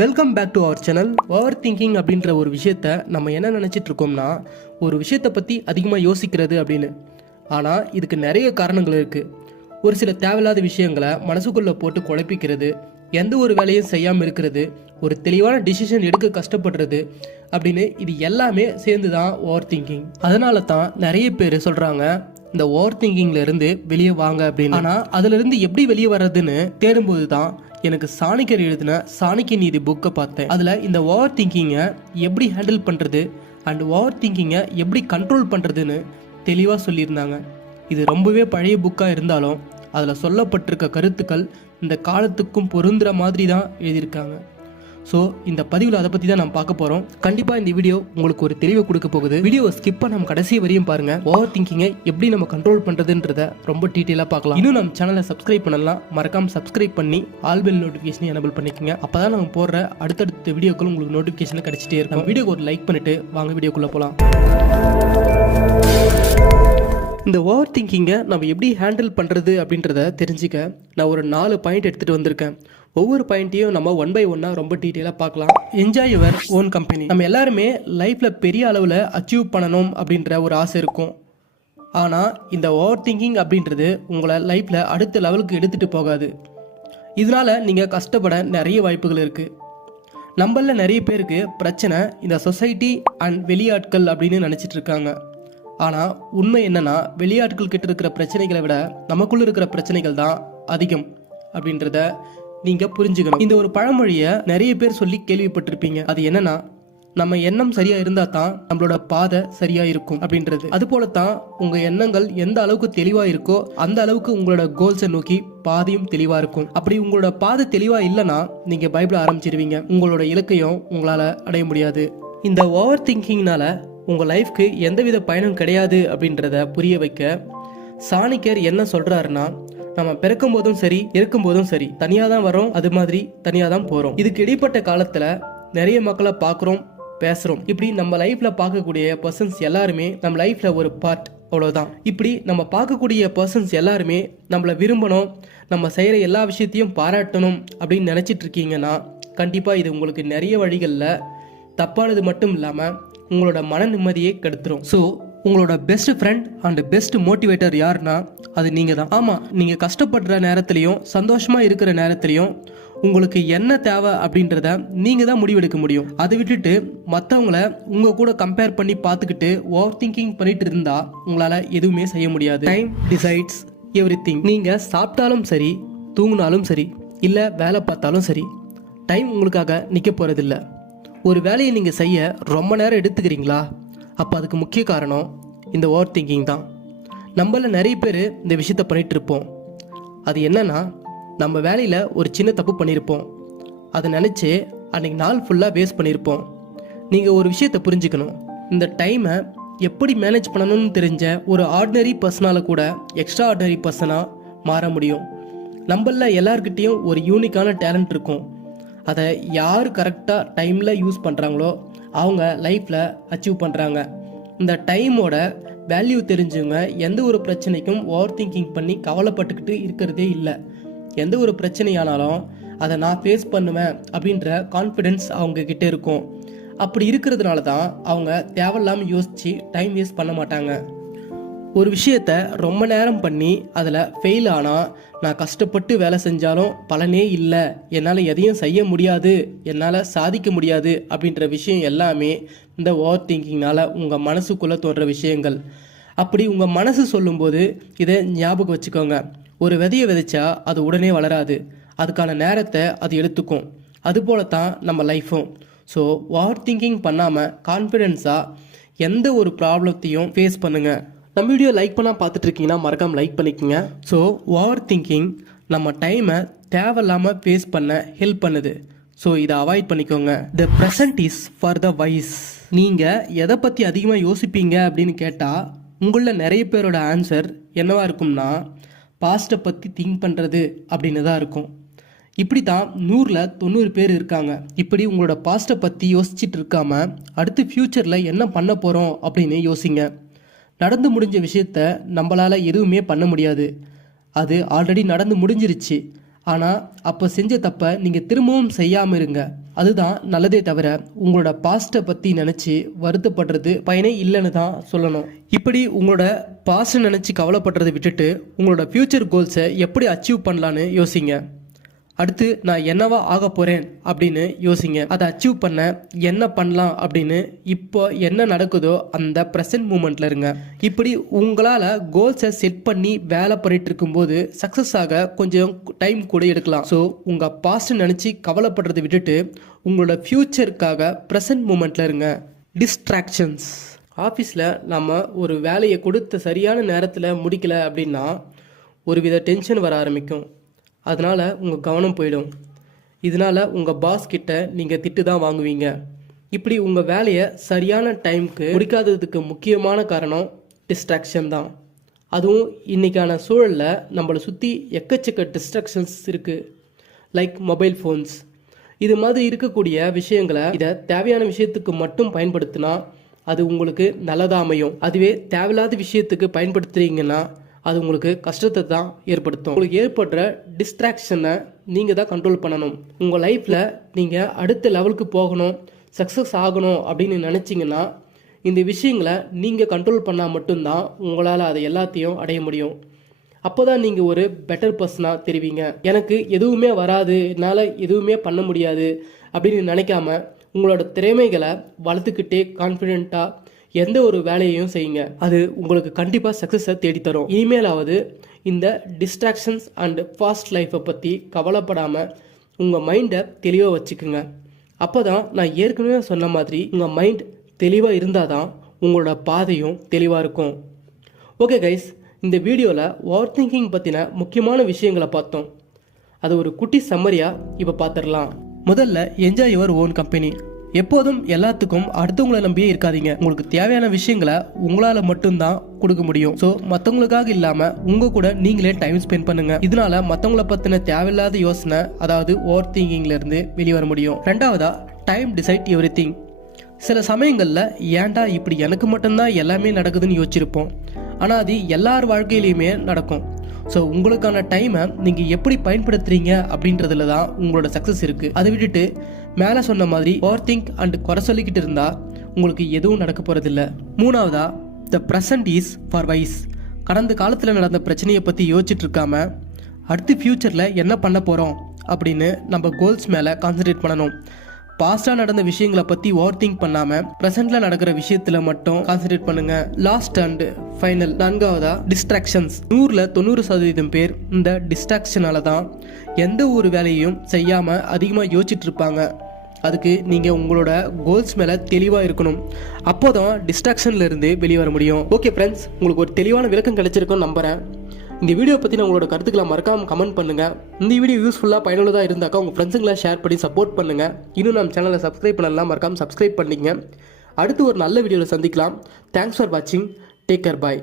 Welcome back to our channel. Over thinking அப்படின்ற ஒரு விஷயத்த நம்ம என்ன நினச்சிட்டு இருக்கோம்னா, ஒரு விஷயத்தை பற்றி அதிகமாக யோசிக்கிறது அப்படின்னு. ஆனால் இதுக்கு நிறைய காரணங்கள் இருக்குது. ஒரு சில தேவையில்லாத விஷயங்களை மனசுக்குள்ளே போட்டு குழப்பிக்கிறது, எந்த ஒரு வேலையும் செய்யாமல் இருக்கிறது, ஒரு தெளிவான டிசிஷன் எடுக்க கஷ்டப்படுறது அப்படின்னு இது எல்லாமே சேர்ந்து தான் ஓவர் திங்கிங். அதனால தான் நிறைய பேர் சொல்கிறாங்க, இந்த ஓவர் திங்கிங்ல இருந்து வெளியே வாங்க அப்படின்னு. ஆனால் அதுலேருந்து எப்படி வெளியே வர்றதுன்னு தேடும்போது தான் எனக்கு சாணிக்கர் எழுதின சாணிக்க நீதி புக்கை பார்த்தேன். அதில் இந்த ஓவர் திங்கிங்கை எப்படி ஹேண்டில் பண்ணுறது அண்ட் ஓவர் திங்கிங்கை எப்படி கண்ட்ரோல் பண்ணுறதுன்னு தெளிவாக சொல்லியிருந்தாங்க. இது ரொம்பவே பழைய புக்காக இருந்தாலும் அதில் சொல்லப்பட்டிருக்க கருத்துக்கள் இந்த காலத்துக்கும் பொருந்துகிற மாதிரி தான் எழுதியிருக்காங்க. ஸோ இந்த பதிவில் அதை பற்றி தான் நம்ம பார்க்க போகிறோம். கண்டிப்பாக இந்த வீடியோ உங்களுக்கு ஒரு தெளிவை கொடுக்க போகுது. வீடியோவை ஸ்கிப் பண்ண நம்ம கடைசி வரையும் பாருங்கள். ஓவர் திங்கிங்கை எப்படி நம்ம கண்ட்ரோல் பண்ணுறதுன்றத ரொம்ப டீட்டெயிலாக பார்க்கலாம். இன்னும் நம்ம சேனலை சப்ஸ்கிரைப் பண்ணலாம், மறக்காமல் சப்ஸ்கிரைப் பண்ணி ஆல் பெல் நோட்டிஃபிகேஷனை எனபிள் பண்ணிக்கோங்க. அப்போ தான் நம்ம போடுற அடுத்தடுத்த வீடியோக்கள் உங்களுக்கு நோட்டிஃபிகேஷன் கிடைச்சிட்டே இருக்கும். நம்ம வீடியோக்கு ஒரு லைக் பண்ணிவிட்டு வாங்க வீடியோக்குள்ளே போகலாம். இந்த ஓவர் திங்கிங்கை நம்ம எப்படி ஹேண்டில் பண்ணுறது அப்படின்றத தெரிஞ்சுக்க நான் ஒரு 4 பாயிண்ட் எடுத்துகிட்டு வந்திருக்கேன். ஒவ்வொரு பாயிண்ட்டையும் நம்ம 1 by 1 ரொம்ப டீட்டெயிலாக பார்க்கலாம். Enjoy your own company. நம்ம எல்லாருமே லைஃப்பில் பெரிய அளவில் அச்சீவ் பண்ணணும் அப்படின்ற ஒரு ஆசை இருக்கும். ஆனால் இந்த ஓவர் திங்கிங் அப்படின்றது உங்களை லைஃப்பில் அடுத்த லெவலுக்கு எடுத்துகிட்டு போகாது. இதனால் நீங்கள் கஷ்டப்பட நிறைய வாய்ப்புகள் இருக்குது. நம்மள நிறைய பேருக்கு பிரச்சனை இந்த சொசைட்டி அண்ட் வெளியாட்கள் அப்படின்னு நினச்சிட்டு இருக்காங்க. ஆனால் உண்மை என்னன்னா, வெளியாட்கள் கிட்ட இருக்கிற பிரச்சனைகளை விட நமக்குள்ள இருக்கிற பிரச்சனைகள் தான் அதிகம் அப்படின்றத நீங்கள் புரிஞ்சுக்கணும். இந்த ஒரு பழமொழியை நிறைய பேர் சொல்லி கேள்விப்பட்டிருப்பீங்க. அது என்னன்னா, நம்ம எண்ணம் சரியா இருந்தா தான் நம்மளோட பாதை சரியா இருக்கும் அப்படின்றது. அது போலத்தான் உங்க எண்ணங்கள் எந்த அளவுக்கு தெளிவா இருக்கோ அந்த அளவுக்கு உங்களோட கோல்ஸை நோக்கி பாதையும் தெளிவா இருக்கும். அப்படி உங்களோட பாதை தெளிவா இல்லைன்னா நீங்க பயப்பட ஆரம்பிச்சிருவீங்க. உங்களோட இலக்கையும் உங்களால அடைய முடியாது. இந்த ஓவர் திங்கிங்னால உங்க லைஃப்க்கு எந்தவித பயனும் கிடையாது அப்படின்றத புரிய வைக்க சாணிக்கர் என்ன சொல்றாருன்னா, நம்ம பிறக்கும் போதும் சரி இருக்கும் போதும் சரி தனியா தான் வரோம், அது மாதிரி தனியா தான் போறோம். இதுக்கு இடைப்பட்ட காலத்துல நிறைய மக்களை பார்க்குறோம், பேசுறோம். இப்படி நம்ம லைஃப்ல பார்க்கக்கூடிய பர்சன்ஸ் எல்லாருமே நம்ம லைஃப்ல ஒரு பார்ட், அவ்வளவுதான். இப்படி நம்ம பார்க்கக்கூடிய பர்சன்ஸ் எல்லாருமே நம்மளை விரும்பணும், நம்ம செய்யற எல்லா விஷயத்தையும் பாராட்டணும் அப்படின்னு நினைச்சிட்டு இருக்கீங்கன்னா கண்டிப்பா இது உங்களுக்கு நிறைய வழிகளில் தப்பானது மட்டும் இல்லாமல் உங்களோட மன நிம்மதியை கெடுத்துரும். ஸோ உங்களோட best friend and best motivator யாருன்னா அது நீங்கள் தான். ஆமாம், நீங்கள் கஷ்டப்படுற நேரத்துலையும் சந்தோஷமாக இருக்கிற நேரத்துலையும் உங்களுக்கு என்ன தேவை அப்படின்றத நீங்கள் தான் முடிவெடுக்க முடியும். அதை விட்டுட்டு மற்றவங்கள உங்கள் கூட கம்பேர் பண்ணி பார்த்துக்கிட்டு ஓவர் திங்கிங் பண்ணிட்டு இருந்தா உங்களால் எதுவுமே செய்ய முடியாது. Time decides everything. நீங்கள் சாப்பிட்டாலும் சரி, தூங்கினாலும் சரி, இல்லை வேலை பார்த்தாலும் சரி, டைம் உங்களுக்காக நிற்க போகிறதில்ல. ஒரு வேலையை நீங்கள் செய்ய ரொம்ப நேரம் எடுத்துக்கிறீங்களா, அப்போ அதுக்கு முக்கிய காரணம் இந்த ஓவர் திங்கிங் தான். நம்மள நிறைய பேர் இந்த விஷயத்த பண்ணிகிட்டு இருப்போம். அது என்னன்னா, நம்ம வேலையில் ஒரு சின்ன தப்பு பண்ணியிருப்போம், அதை நினச்சி அன்றைக்கி நாள் ஃபுல்லாக வேஸ்ட் பண்ணியிருப்போம். நீங்கள் ஒரு விஷயத்தை புரிஞ்சுக்கணும், இந்த டைமை எப்படி மேனேஜ் பண்ணணும்னு தெரிஞ்ச ஒரு ஆர்டினரி பர்சனால் கூட எக்ஸ்ட்ரா ஆர்டினரி பர்சனாக மாற முடியும். நம்மள எல்லார்கிட்டேயும் ஒரு யூனிக்கான டேலண்ட் இருக்கும். அதை யார் கரெக்டாக டைமில் யூஸ் பண்ணுறாங்களோ அவங்க லைஃப்பில் அச்சீவ் பண்ணுறாங்க. இந்த டைமோட வேல்யூ தெரிஞ்சவங்க எந்த ஒரு பிரச்சனைக்கும் ஓவர் திங்கிங் பண்ணி கவலைப்பட்டுக்கிட்டு இருக்கிறதே இல்லை. எந்த ஒரு பிரச்சனையானாலும் அதை நான் ஃபேஸ் பண்ணுவேன் அப்படின்ற கான்ஃபிடென்ஸ் அவங்க கிட்டே இருக்கும். அப்படி இருக்கிறதுனால தான் அவங்க தேவையில்லாமல் யோசித்து டைம் வேஸ்ட் பண்ண மாட்டாங்க. ஒரு விஷயத்த ரொம்ப நேரம் பண்ணி அதில் ஃபெயில் ஆனால் நான் கஷ்டப்பட்டு வேலை செஞ்சாலும் பலனே இல்லை, என்னால் எதையும் செய்ய முடியாது, என்னால் சாதிக்க முடியாது அப்படின்ற விஷயம் எல்லாமே இந்த ஓவர் திங்கிங்னால் உங்கள் மனசுக்குள்ளே தோன்ற விஷயங்கள். அப்படி உங்கள் மனசு சொல்லும்போது இதை ஞாபகம் வச்சுக்கோங்க, ஒரு விதையை விதைச்சா அது உடனே வளராது, அதுக்கான நேரத்தை அது எடுத்துக்கும். அதுபோல நம்ம லைஃப்பும். ஸோ ஓவர் திங்கிங் பண்ணாமல் கான்ஃபிடென்ஸாக எந்த ஒரு ப்ராப்ளத்தையும் ஃபேஸ் பண்ணுங்கள். நம்ம வீடியோ லைக் பண்ணால் பார்த்துட்டு இருக்கீங்கன்னா மறக்காமல் லைக் பண்ணிக்கோங்க. ஸோ ஓவர் திங்கிங் நம்ம டைமை தேவையில்லாமல் ஃபேஸ் பண்ண ஹெல்ப் பண்ணுது. ஸோ இதை அவாய்ட் பண்ணிக்கோங்க. The present is for the wise. நீங்கள் எதை பற்றி அதிகமாக யோசிப்பீங்க அப்படின்னு கேட்டால் உங்களில் நிறைய பேரோட ஆன்சர் என்னவா இருக்கும்னா, பாஸ்ட்டை பற்றி திங்க் பண்ணுறது அப்படின்னு தான் இருக்கும். இப்படி தான் 100ல் 90 பேர் இருக்காங்க. இப்படி உங்களோட பாஸ்ட்டை பற்றி யோசிச்சுட்டு இருக்காமல் அடுத்து ஃப்யூச்சரில் என்ன பண்ண போகிறோம் அப்படின்னு யோசிங்க. நடந்து முடிஞ்ச விஷயத்த நம்மளால் எதுவுமே பண்ண முடியாது, அது ஆல்ரெடி நடந்து முடிஞ்சிருச்சு. ஆனால் அப்போ செஞ்ச தப்பை நீங்கள் திரும்பவும் செய்யாமல் இருங்க. அதுதான் நல்லதே தவிர உங்களோட பாஸ்ட்டை பற்றி நினச்சி வருத்தப்படுறது பயனே இல்லைன்னு தான் சொல்லணும். இப்படி உங்களோட பாஸ்ட்டை நினச்சி கவலைப்படுறதை விட்டுட்டு உங்களோட ஃப்யூச்சர் கோல்ஸை எப்படி அச்சீவ் பண்ணலான்னு யோசிங்க. அடுத்து நான் என்னவா ஆக போகிறேன் அப்படின்னு யோசிங்க. அதை அச்சீவ் பண்ண என்ன பண்ணலாம் அப்படின்னு இப்போ என்ன நடக்குதோ அந்த ப்ரெசன்ட் மூமெண்ட்டில் இருங்க. இப்படி உங்களால் கோல்ஸை செட் பண்ணி வேலை பண்ணிட்டு இருக்கும்போது சக்ஸஸ் ஆக கொஞ்சம் டைம் கூட எடுக்கலாம். ஸோ உங்கள் பாஸ்ட் நினச்சி கவலைப்படுறதை விட்டுட்டு உங்களோட ஃப்யூச்சருக்காக ப்ரெசன்ட் மூமெண்ட்டில் இருங்க. டிஸ்ட்ராக்ஷன்ஸ். ஆஃபீஸில் நம்ம ஒரு வேலையை கொடுத்த சரியான நேரத்தில் முடிக்கலை அப்படின்னா ஒரு வித டென்ஷன் வர ஆரம்பிக்கும். அதனால் உங்கள் கவனம் போயிடும். இதனால் உங்கள் பாஸ் கிட்ட நீங்கள் திட்டு தான் வாங்குவீங்க. இப்படி உங்கள் வேலையை சரியான டைமுக்கு முடிக்காததுக்கு முக்கியமான காரணம் டிஸ்ட்ராக்ஷன் தான். அதுவும் இன்றைக்கான சூழலில் நம்மளை சுற்றி எக்கச்சக்க டிஸ்ட்ராக்ஷன்ஸ் இருக்குது. Like mobile phones. இது மாதிரி இருக்கக்கூடிய விஷயங்களை இதை தேவையான விஷயத்துக்கு மட்டும் பயன்படுத்தினா அது உங்களுக்கு நல்லதாக அமையும். அதுவே தேவையில்லாத விஷயத்துக்கு பயன்படுத்துகிறீங்கன்னா அது உங்களுக்கு கஷ்டத்தை தான் ஏற்படுத்தும். உங்களுக்கு ஏற்படுற டிஸ்ட்ராக்ஷனை நீங்கள் தான் கண்ட்ரோல் பண்ணணும். உங்கள் லைஃப்பில் நீங்கள் அடுத்த லெவலுக்கு போகணும், சக்ஸஸ் ஆகணும் அப்படின்னு நினச்சிங்கன்னா இந்த விஷயங்களை நீங்கள் கண்ட்ரோல் பண்ணால் மட்டும்தான் உங்களால் அதை எல்லாத்தையும் அடைய முடியும். அப்போ தான் நீங்கள் ஒரு பெட்டர் பர்சனாக தெரிவிங்க. எனக்கு எதுவுமே வராது, என்னால் எதுவுமே பண்ண முடியாது அப்படின்னு நினைக்காம உங்களோட திறமைகளை வளர்த்துக்கிட்டே கான்ஃபிடென்ட்டாக எந்த ஒரு வேலையையும் செய்யுங்க. அது உங்களுக்கு கண்டிப்பாக சக்ஸஸை தேடித்தரும். இனிமேலாவது இந்த டிஸ்ட்ராக்ஷன்ஸ் அண்ட் ஃபாஸ்ட் லைஃப்பை பற்றி கவலைப்படாமல் உங்கள் மைண்டை தெளிவாக வச்சுக்குங்க. அப்போ தான் நான் ஏற்கனவே சொன்ன மாதிரி உங்கள் மைண்ட் தெளிவாக இருந்தால் தான் உங்களோட பாதையும் தெளிவாக இருக்கும். ஓகே கைஸ், இந்த வீடியோவில் ஓவர் திங்கிங் பற்றின முக்கியமான விஷயங்களை பார்த்தோம். அது ஒரு குட்டி சம்மரியாக இப்போ பார்த்துடலாம். முதல்ல என்ஜாய் யுவர் ஓன் கம்பெனி. எப்போதும் எல்லாத்துக்கும் அடுத்தவங்களை நம்பியே இருக்காதீங்க. உங்களுக்கு தேவையான விஷயங்களை உங்களால் மட்டும்தான் கொடுக்க முடியும். ஸோ மற்றவங்களுக்காக இல்லாமல் உங்கள் கூட நீங்களே டைம் ஸ்பெண்ட் பண்ணுங்க. இதனால மற்றவங்களை பற்றின தேவையில்லாத யோசனை, அதாவது ஓவர் திங்கிங்லேருந்து வெளியே வர முடியும். ரெண்டாவதா, டைம் டிசைட் எவ்ரி திங். சில சமயங்களில் ஏன்டா இப்படி எனக்கு மட்டும்தான் எல்லாமே நடக்குதுன்னு யோசிச்சிருப்போம். ஆனால் அது எல்லார் வாழ்க்கையிலையுமே நடக்கும். ஸோ உங்களுக்கான டைமை நீங்கள் எப்படி பயன்படுத்துறீங்க அப்படின்றதுல தான் உங்களோட சக்ஸஸ் இருக்குது. அதை விட்டுட்டு மேலே சொன்ன மாதிரி ஓவர் திங்க் அண்ட் குறை சொல்லிக்கிட்டு இருந்தால் உங்களுக்கு எதுவும் நடக்க போகிறதில்ல. மூணாவதா, the present is for wise. கடந்த காலத்தில் நடந்த பிரச்சனையை பற்றி யோசிச்சுட்டு இருக்காம அடுத்து ஃப்யூச்சரில் என்ன பண்ண போகிறோம் அப்படின்னு நம்ம கோல்ஸ் மேலே கான்சன்ட்ரேட் பண்ணணும். பாஸ்டாக நடந்த விஷயங்களை பற்றி ஓவர் திங்க் பண்ணாமல் ப்ரெசென்ட்டில் நடக்கிற விஷயத்தில் மட்டும் கான்சன்ட்ரேட் பண்ணுங்க. லாஸ்ட் அண்ட் ஃபைனல், நான்காவதா, டிஸ்ட்ராக்ஷன்ஸ். 100% பேர் இந்த டிஸ்ட்ராக்ஷனால தான் எந்த ஒரு வேலையும் செய்யாமல் அதிகமாக யோசிச்சுட்டு இருப்பாங்க. அதுக்கு நீங்கள் உங்களோட கோல்ஸ் மேலே தெளிவாக இருக்கணும். அப்போ தான் டிஸ்ட்ராக்ஷன்லேருந்து வெளியே வர முடியும். ஓகே ஃப்ரெண்ட்ஸ், உங்களுக்கு ஒரு தெளிவான விளக்கம் கிடைச்சிருக்குன்னு நம்புகிறேன். இந்த வீடியோ பற்றி உங்களோட கருத்துக்களை மறக்காமல் கமெண்ட் பண்ணுங்கள். இந்த வீடியோ யூஸ்ஃபுல்லாக பயனுள்ளதாக இருந்தாக்கா உங்கள் ஃப்ரெண்ட்ஸுங்களை ஷேர் பண்ணி சப்போர்ட் பண்ணுங்கள். இன்னும் நம்ம சேனலை சப்ஸ்கிரைப் பண்ணலாம், மறக்காமல் சப்ஸ்கிரைப் பண்ணிங்க. அடுத்து ஒரு நல்ல வீடியோவில் சந்திக்கலாம். தேங்க்ஸ் ஃபார் வாட்சிங். Take care. பாய்.